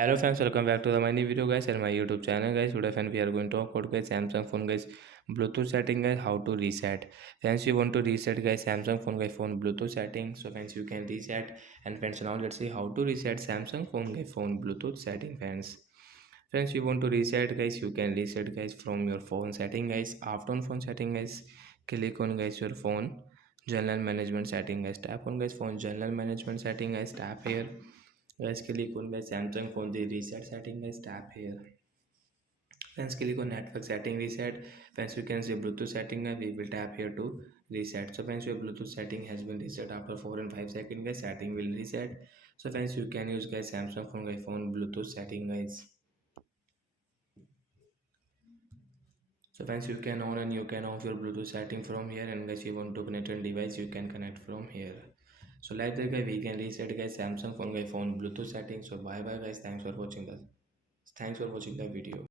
Hello friends, welcome back to the my new video guys and my YouTube channel guys. Today friends we are going to talk about guys Samsung phone guys Bluetooth setting guys, how to reset. Friends, you want to reset guys Samsung phone guys phone Bluetooth setting. So friends, you can reset. And friends, now let's see how to reset Samsung phone guys phone Bluetooth setting. Friends, you want to reset guys, you can reset guys from your phone setting guys. After on phone setting guys, click on guys your phone general management setting guys. Tap on guys phone general management setting guys. Tap here guys, click on guys Samsung phone the reset setting guys. Tap here. Friends, click on network setting reset. Friends, you can see Bluetooth setting and we will tap here to reset. So friends, your Bluetooth setting has been reset after 4 and 5 seconds guys. Setting will reset. So friends, you can use guys Samsung phone guys phone Bluetooth setting guys. So friends, you can on and you can off your Bluetooth setting from here, and guys you want to connect a device, you can connect from here. So like that guys, we can reset guys Samsung phone guys phone Bluetooth setting. So bye bye guys, thanks for watching the video.